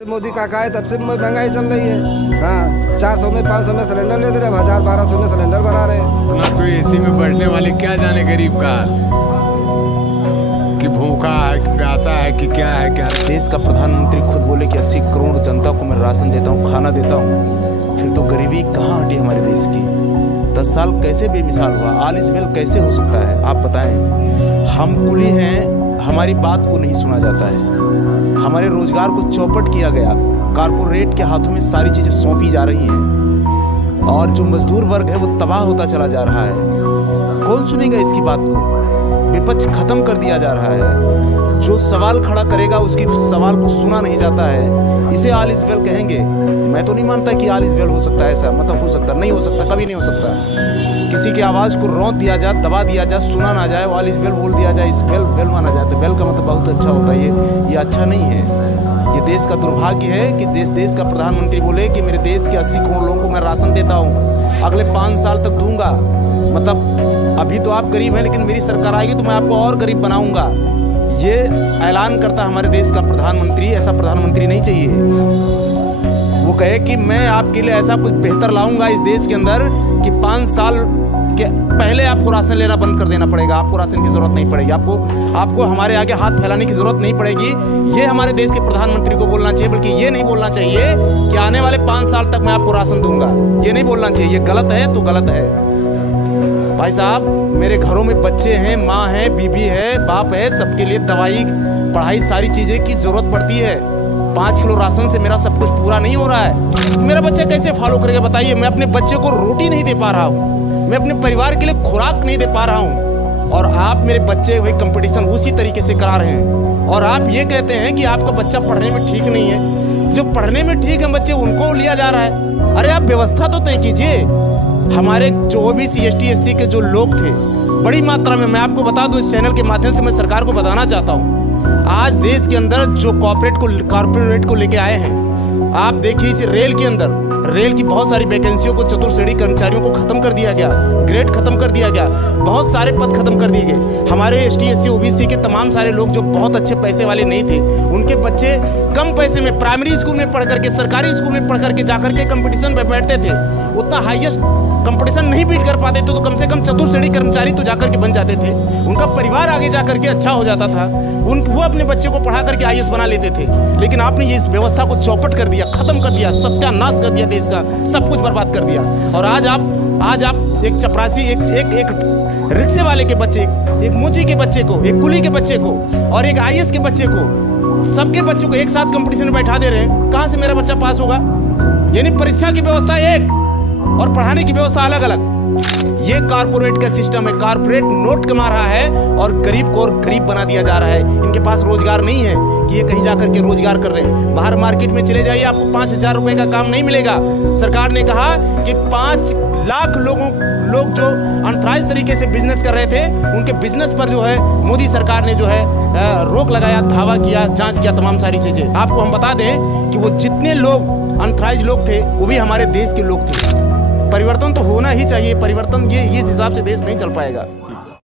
मोदी काका है तब से महंगाई चल रही है। हाँ, 400 में 500 में सिलेंडर ले दे रहे, 1000-1200 में सिलेंडर भरा रहे हैं। ना तो एसी में बैठने वाले क्या जाने गरीब का कि भूखा है कि प्यासा है कि क्या है क्या। देश का प्रधानमंत्री खुद बोले कि 80 करोड़ जनता को मैं राशन देता हूँ, खाना देता हूँ, फिर तो गरीबी कहाँ हटी हमारे देश की। 10 साल कैसे बेमिसाल हुआ, ऑल इज वेल कैसे हो सकता है आप बताएं। हम कुली हैं, हमारी बात को नहीं सुना जाता है, हमारे रोजगार को चौपट किया गया, कारपोरेट के हाथों में सारी चीजें सौंपी जा रही हैं और जो मजदूर वर्ग है वो तबाह होता चला जा रहा है। कौन सुनेगा इसकी बात को? विपक्ष खत्म कर दिया जा रहा है, जो सवाल खड़ा करेगा उसकी सवाल को सुना नहीं जाता है। इसे ऑल इज वेल कहेंगे? मैं तो नहीं मानता कि ऑल इज वेल हो सकता है, ऐसा मतलब हो सकता नहीं, हो सकता, कभी नहीं हो सकता। किसी की आवाज को रौंद दिया जाए, दबा दिया जाए, सुना ना जाए, ऑल इज वेल बोल दिया जाए, इस वेल वेल माना जाए तो वेल का मतलब बहुत अच्छा होता है। ये अच्छा नहीं है। ये देश का दुर्भाग्य है कि देश का प्रधानमंत्री बोले कि मेरे देश के 80 करोड़ लोगों को मैं राशन देता हूँ, अगले 5 साल तक दूंगा। मतलब अभी तो आप गरीब हैं लेकिन मेरी सरकार आएगी तो मैं आपको और गरीब बनाऊंगा। ये ऐलान करता हमारे देश का प्रधानमंत्री। ऐसा प्रधानमंत्री नहीं चाहिए। वो कहे कि मैं आपके लिए ऐसा कुछ बेहतर लाऊंगा इस देश के अंदर कि 5 साल के पहले आपको राशन लेना बंद कर देना पड़ेगा, आपको राशन की जरूरत नहीं पड़ेगी, आपको हमारे आगे हाथ फैलाने की जरूरत नहीं पड़ेगी। ये हमारे देश के प्रधानमंत्री को बोलना चाहिए, बल्कि ये नहीं बोलना चाहिए कि आने वाले 5 साल तक मैं आपको राशन दूंगा। ये नहीं बोलना चाहिए। ये गलत है तो गलत है। भाई साहब, मेरे घरों में बच्चे हैं, माँ है, बीबी है, बाप है, सबके लिए दवाई, पढ़ाई, सारी चीजें की जरूरत पड़ती है। 5 किलो राशन से मेरा सब कुछ पूरा नहीं हो रहा है। मेरा बच्चा कैसे फॉलो करेगा बताइए? मैं अपने बच्चे को रोटी नहीं दे पा रहा हूँ, मैं अपने परिवार के लिए खुराक नहीं दे पा रहा हूँ, और आप मेरे बच्चे वही कंपटीशन उसी तरीके से करा रहे हैं। और आप ये कहते हैं कि आपका बच्चा पढ़ने में ठीक नहीं है। जो पढ़ने में ठीक है बच्चे, उनको लिया जा रहा है। अरे आप व्यवस्था तो तय कीजिए। हमारे जो ओबीसी एसटी एससी के जो लोग थे बड़ी मात्रा में, मैं आपको बता दूं, इस चैनल के माध्यम से मैं सरकार को बताना चाहता हूं, आज देश के अंदर जो कॉर्पोरेट को लेके आए हैं, आप देखिए इस रेल के अंदर, रेल की बहुत सारी वैकेंसियों को, चतुर्थ श्रेणी कर्मचारियों को खत्म कर दिया गया, ग्रेड खत्म कर दिया गया, बहुत सारे पद खत्म कर दिए गए। हमारे एसटी एससी ओबीसी के तमाम सारे लोग जो बहुत अच्छे पैसे वाले नहीं थे, उनके बच्चे कम पैसे में प्राइमरी स्कूल में पढ़ करके, सरकारी स्कूल में पढ़ करके जाकर के कंपटीशन में बैठते थे। उतना हाईएस्ट कंपटीशन नहीं बीट कर पाते तो कम से कम चतुर्थ श्रेणी कर्मचारी तो जाकर के बन जाते थे। उनका परिवार आगे जाकर के अच्छा हो जाता था, वो अपने बच्चे को पढ़ा करके आईएएस बना लेते थे। लेकिन आपने ये इस व्यवस्था को चौपट कर दिया, खत्म कर दिया, सत्यानाश कर दिया, देश का सब कुछ बर्बाद कर दिया। और आज आप एक चपरासी, एक रिक्शे वाले के बच्चे, एक मुंजी के बच्चे को, एक कुली के बच्चे को और एक आईएएस के बच्चे को, सबके बच्चों को एक साथ कंपटीशन में बैठा दे रहे हैं। कहां से मेरा बच्चा पास होगा? यानी परीक्षा की व्यवस्था एक और पढ़ाने की व्यवस्था अलग अलग। ये कारपोरेट का सिस्टम है। कारपोरेट नोट कमा रहा है और गरीब को और गरीब बना दिया जा रहा है। इनके पास रोजगार नहीं है कि ये कहीं जाकर के रोजगार कर रहे हैं। बाहर मार्केट में चले जाइए, आपको 5,000 रुपए का काम नहीं मिलेगा। सरकार ने कहा कि 5 लाख लोग जो अनथराइज्ड तरीके से बिजनेस कर रहे थे, उनके बिजनेस पर जो है मोदी सरकार ने जो है रोक लगाया, धावा किया, जांच किया, तमाम सारी चीजें। आपको हम बता दें कि वो जितने लोग अनथराइज्ड लोग थे वो भी हमारे देश के लोग थे। परिवर्तन तो होना ही चाहिए। परिवर्तन ये इस हिसाब से देश नहीं चल पाएगा।